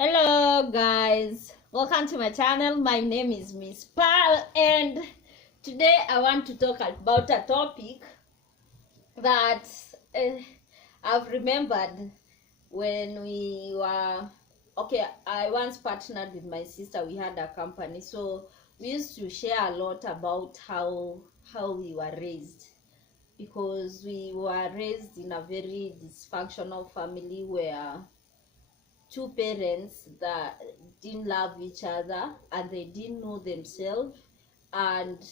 Hello guys, welcome to my channel. My name is Miss Pearl, and today I want to talk about a topic that I've remembered when we were I once partnered with my sister. We had a company, so we used to share a lot about how we were raised, because we were raised in a very dysfunctional family where two parents that didn't love each other and they didn't know themselves, and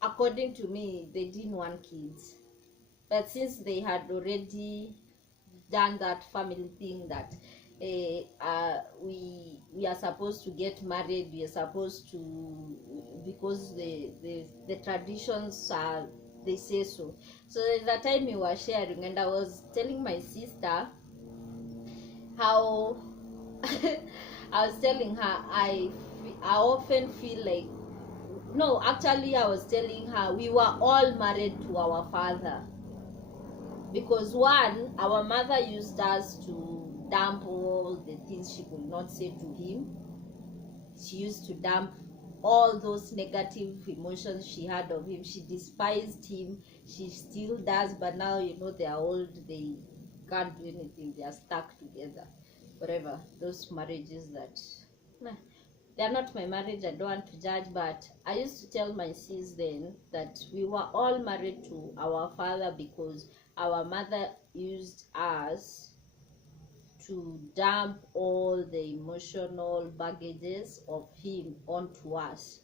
according to me they didn't want kids. But since they had already done that family thing that we are supposed to get married, we are supposed to, because the traditions are, they say so. So there's a time we were sharing and I was telling my sister how I was telling her I often feel like, no, actually I was telling her we were all married to our father, because one, our mother used us to dump all the things she could not say to him. She used to dump all those negative emotions she had of him. She despised him. She still does, but now they are old, they can't do anything, they are stuck together. Whatever, those marriages that, nah, they are not my marriage, I don't want to judge. But I used to tell my sis then that we were all married to our father because our mother used us to dump all the emotional baggages of him onto us.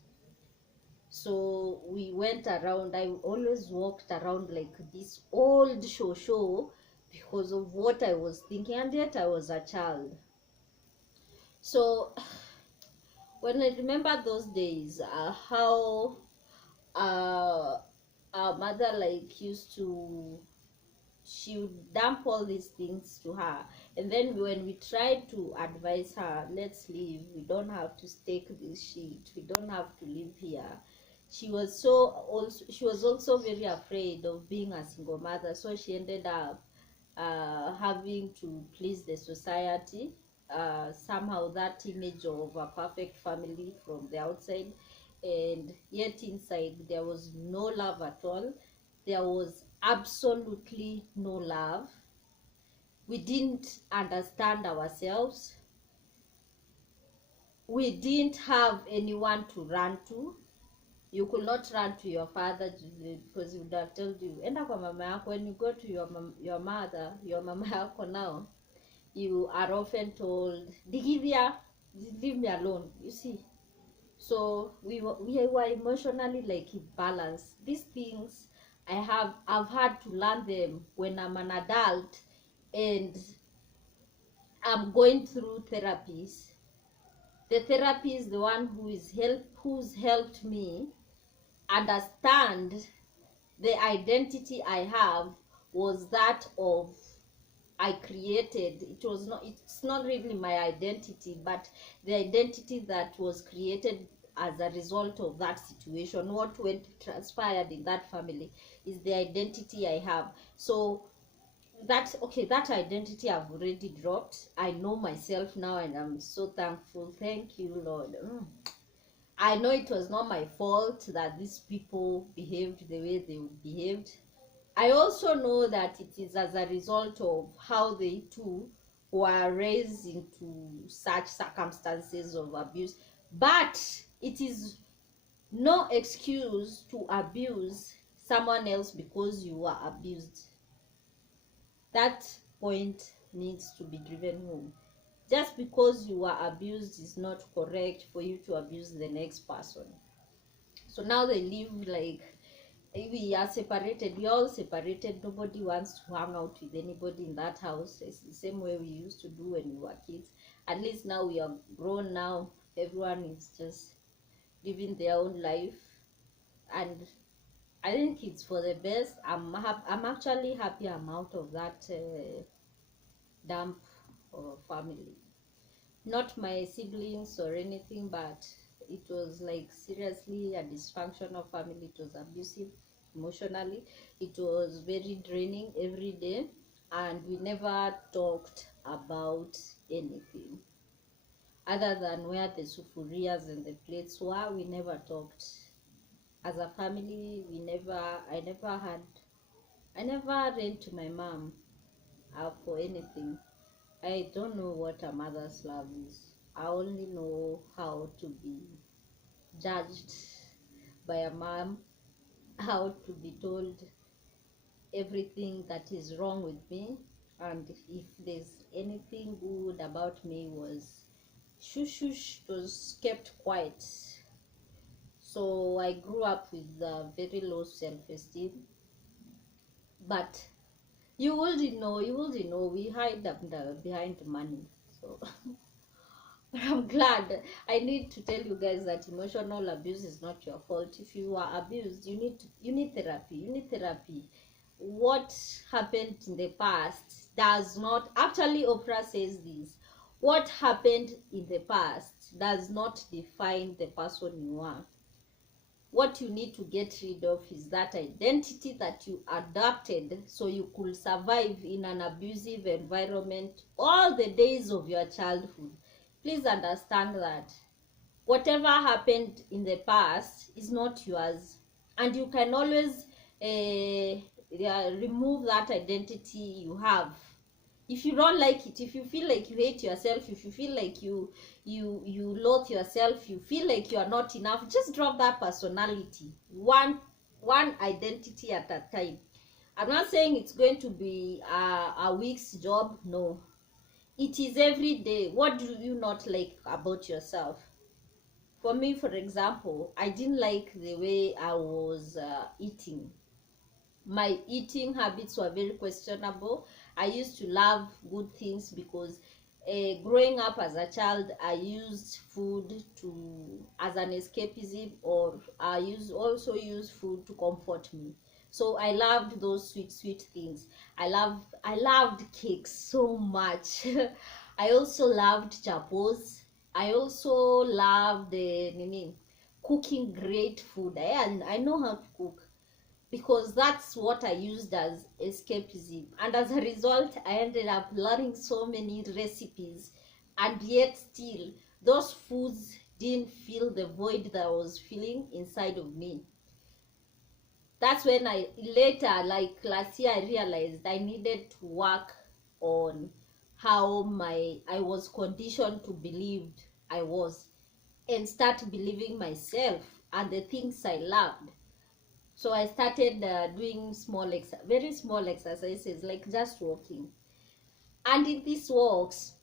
So we went around, I always walked around like this old show because of what I was thinking, and yet I was a child. So when I remember those days, how our mother like used to, she would dump all these things to her, and then when we tried to advise her, let's leave, we don't have to stake this shit, we don't have to live here, she was also very afraid of being a single mother. So she ended up having to please the society, somehow that image of a perfect family from the outside, and yet inside there was no love at all. There was absolutely no love. We didn't understand ourselves. We didn't have anyone to run to. You could not run to your father because he would have told you, enda kwa mama yako. When you go to your mother, your mama yako now, you are often told, Digivia, leave me alone. You see, so we were emotionally like imbalanced. These things I've had to learn them when I'm an adult and I'm going through therapies. The therapy is the one who's helped me understand the identity I have was that of, I created. It's not really my identity, but the identity that was created as a result of that situation. What went transpired in that family is the identity I have. So that's okay, that identity I've already dropped. I know myself now and I'm so thankful. Thank you, Lord. I know it was not my fault that these people behaved the way they behaved. I also know that it is as a result of how they too were raised into such circumstances of abuse. But it is no excuse to abuse someone else because you were abused. That point needs to be driven home. Just because you were abused is not correct for you to abuse the next person. So now they live like, we are separated, we all separated, nobody wants to hang out with anybody in that house. It's the same way we used to do when we were kids. At least now we are grown. Now everyone is just living their own life, and I think it's for the best. I'm actually happy I'm out of that dump family. Not my siblings or anything, but it was like seriously a dysfunctional family. It was abusive emotionally. It was very draining every day, and we never talked about anything other than where the sufurias and the plates were. We never talked. As a family, I never ran to my mom for anything. I don't know what a mother's love is. I only know how to be judged by a mom, how to be told everything that is wrong with me, and if there's anything good about me was shush shush, it was kept quiet. So I grew up with very low self-esteem, but you already know we hide behind money. So but I'm glad. I need to tell you guys that emotional abuse is not your fault. If you are abused, you need therapy. You need therapy. What happened in the past does not, actually Oprah says this, what happened in the past does not define the person you are. What you need to get rid of is that identity that you adopted so you could survive in an abusive environment all the days of your childhood. Please understand that whatever happened in the past is not yours, and you can always remove that identity you have. If you don't like it, if you feel like you hate yourself, if you feel like you loathe yourself, you feel like you are not enough, just drop that personality, one identity at a time. I'm not saying it's going to be a week's job. No, it is every day. What do you not like about yourself? For me, for example, I didn't like the way I was eating. My eating habits were very questionable. I used to love good things because growing up as a child, I used food to as an escapism, or also use food to comfort me. So I loved those sweet things. I loved cakes so much. I also loved chapos. I also loved cooking great food. And I know how to cook because that's what I used as escapism. And as a result, I ended up learning so many recipes, and yet still, those foods didn't fill the void that I was feeling inside of me. That's when I later, like last year, I realized I needed to work on how I was conditioned to believe I was, and start believing myself and the things I loved. So I started doing very small exercises, like just walking. And in these walks,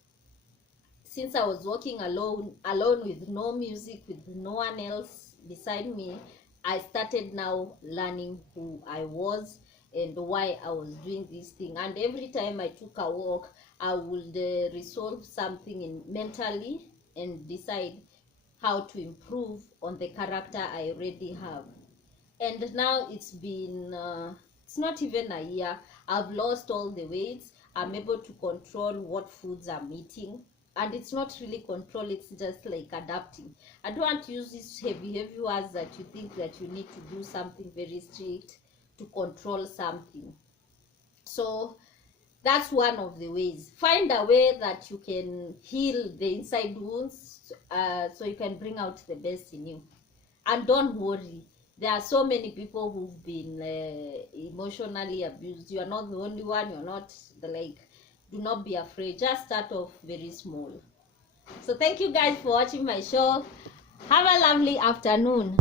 since I was walking alone with no music, with no one else beside me, I started now learning who I was and why I was doing this thing. And every time I took a walk, I would resolve something mentally and decide how to improve on the character I already have. And now it's not even a year. I've lost all the weights. I'm able to control what foods I'm eating, and it's not really control, it's just like adapting. I don't want to use these heavy words that you think that you need to do something very strict to control something. So that's one of the ways. Find a way that you can heal the inside wounds, so you can bring out the best in you. And don't worry, there are so many people who've been emotionally abused. You are not the only one. You're not do not be afraid. Just start off very small. So thank you guys for watching my show. Have a lovely afternoon.